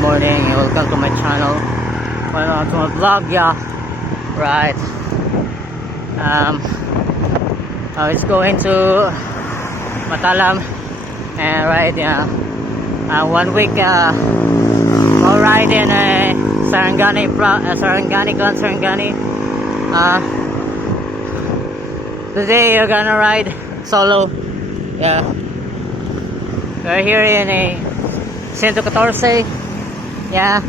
morning and welcome to my channel. Welcome to my vlog, yeah. Right. I was going to Matalam and ride 1 week more ride in Sarangani, Sarangani. Today you're gonna ride solo. Yeah. We're here in a 114. Yeah.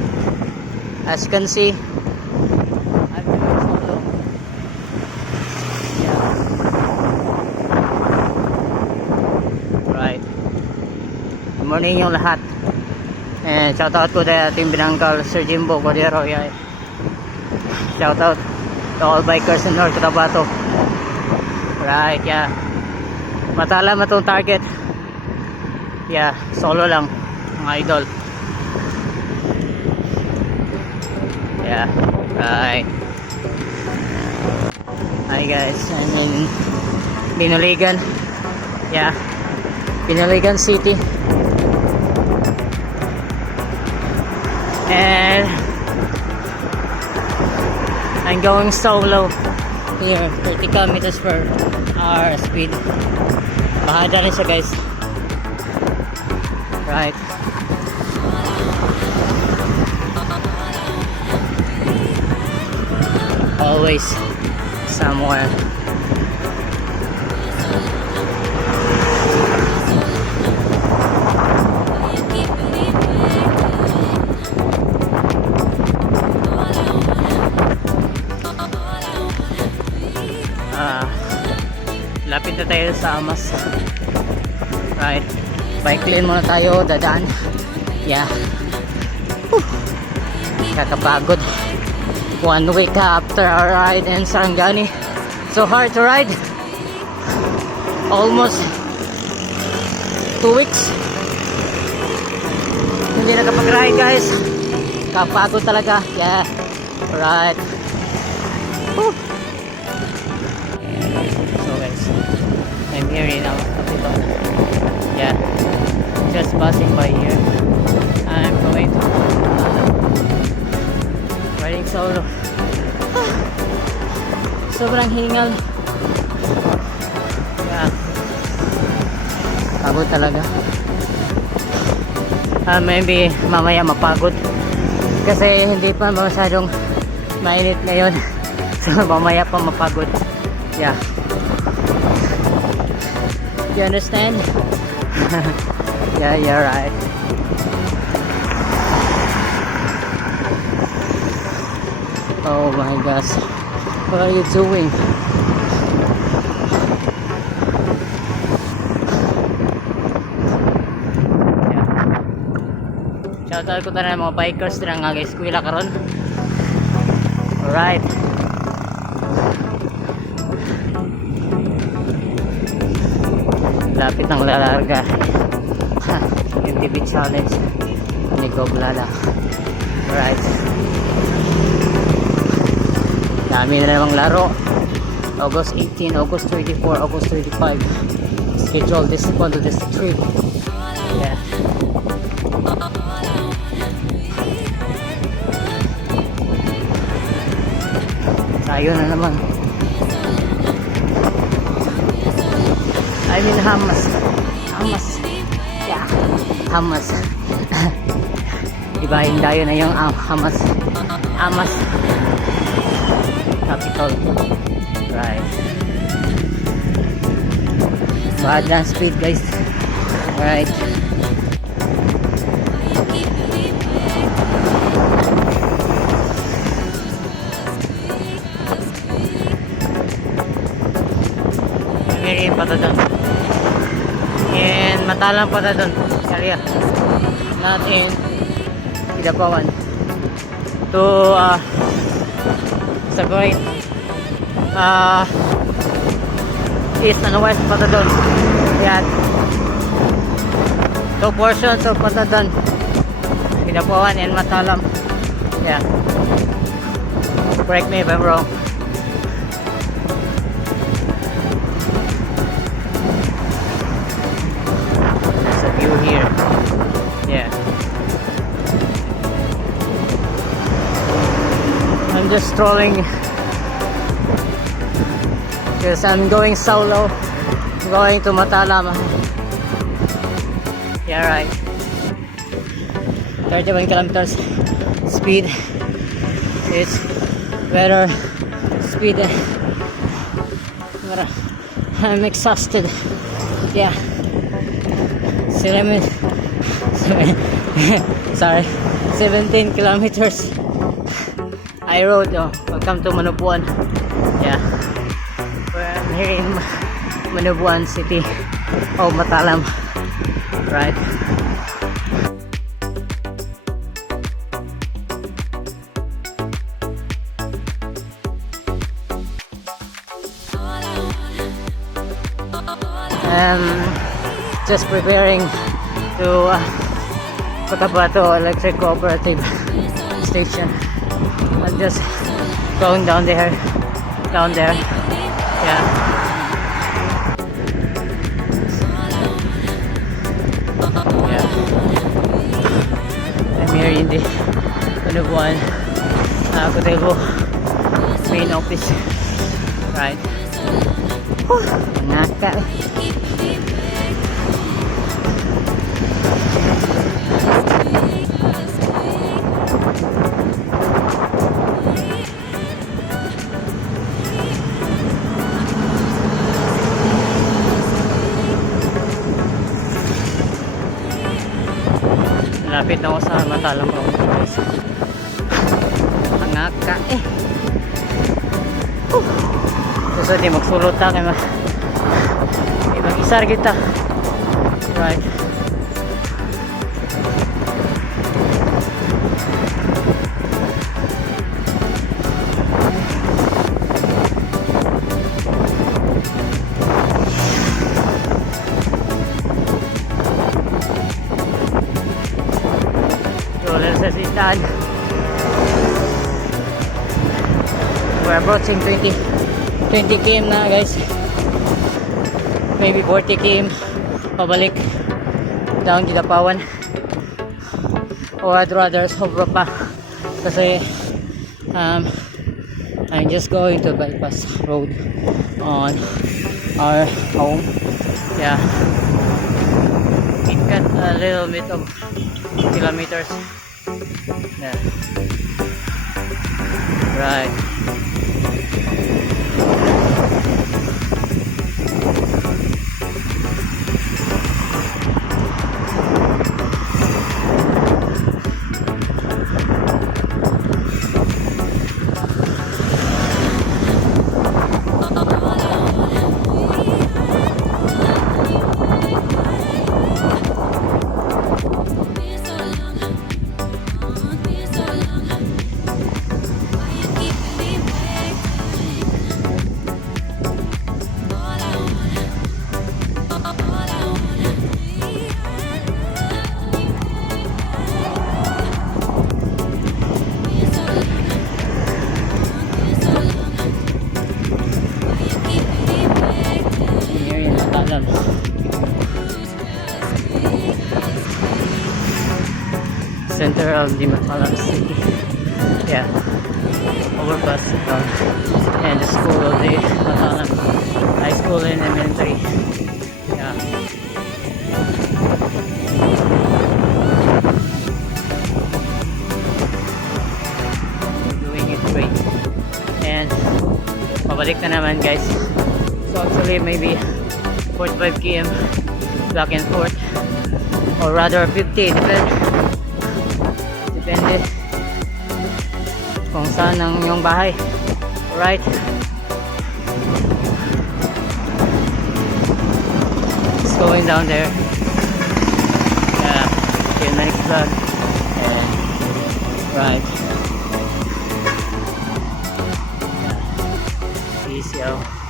As you can see, I'm doing solo. Yeah. Right. Good morning yung lahat. And shout out to the Team Binangkal, Sir Jimbo Cordero. Yeah. Shout out to all bikers in North Cotabato. Right, yeah. Matalam na itong target. Yeah, solo lang, mga idol. Yeah, right. Hi guys, I'm in Binuligan. Yeah, Binuligan City. And I'm going solo here, 30 kilometers per hour speed. Bahada rin siya guys. Right. Always somewhere. Lapit na tayo sa Amas. Right. Bike lane muna tayo, dadaan. Yeah. Kakapagod. 1 week after our ride in Sarangani. So hard to ride. Almost 2 weeks. Hindi nakapag-ride guys. Kapagod talaga. Yeah. Right. Woo. So guys, I'm here in Kapitol. Yeah. Just passing by here. I'm going to riding solo. Sobrang hingal. Yeah. Pagod talaga. Maybe mamaya mapagod. Kasi hindi pa masyadong mainit ngayon. So mamaya pa mapagod. Yeah. You understand? Yeah, you're right. Oh my gosh. What are you doing? Yeah. Shoutout ko na mga bikers na nga guys, eskwela karon. Alright. Lapit ng lalarga. MTB challenge ni Goblala. Right. Dami na namang laro. August 18, August 24, August 25. Schedule this one to this trip. Yeah. Tayo na naman. I'm in Hamas. Yeah. Hamas. Diba yung dayo na yung Hamas. Capital. Right. Bad lang speed guys. Right. Ngayon pa doon. And Matalam pa doon. Area. Not in Kidapawan. To Sagoy. East and west pa doon. Yan. 2 portions of Patadon. Kidapawan and Matalam. Yeah. Correct me if I'm wrong. There's a view here. Yeah. just strolling because I'm going solo. I'm going to Matalam. Yeah, right. 31 kilometers speed. It's better speed. But I'm exhausted. Yeah. Sorry. 17 kilometers I rode. Oh, welcome to Manubuan. Yeah. I'm here in Manubuan City. Oh, Matalam. Right. Just preparing to Cotabato Electric Cooperative Station. I'm just going down there. Yeah. Yeah. I'm here in the Manubuan Cotelbo main office. Right. Ngaka. Lapit na ako sa Matalam Road, guys. Ngaka eh. So di magsulot ta kay ibang isar kita. Right. We're approaching 20 km na, guys. Maybe 40 km pabalik down Kidapawan, or I'd rather sobra pa kasi I'm just going to bypass road on our home. Yeah, it got a little bit of kilometers. Yeah. Right. Center of the Matalam City. Yeah, overpass and the school of the Matalam High School and Elementary. Yeah. Doing it great. And pabalik na naman, guys. So actually maybe 45 km back and forth, or rather 50, depende kung saan ang iyong bahay. Right. It's going down there. Yeah, see you in the next vlog. And right. Yeah. Peace out.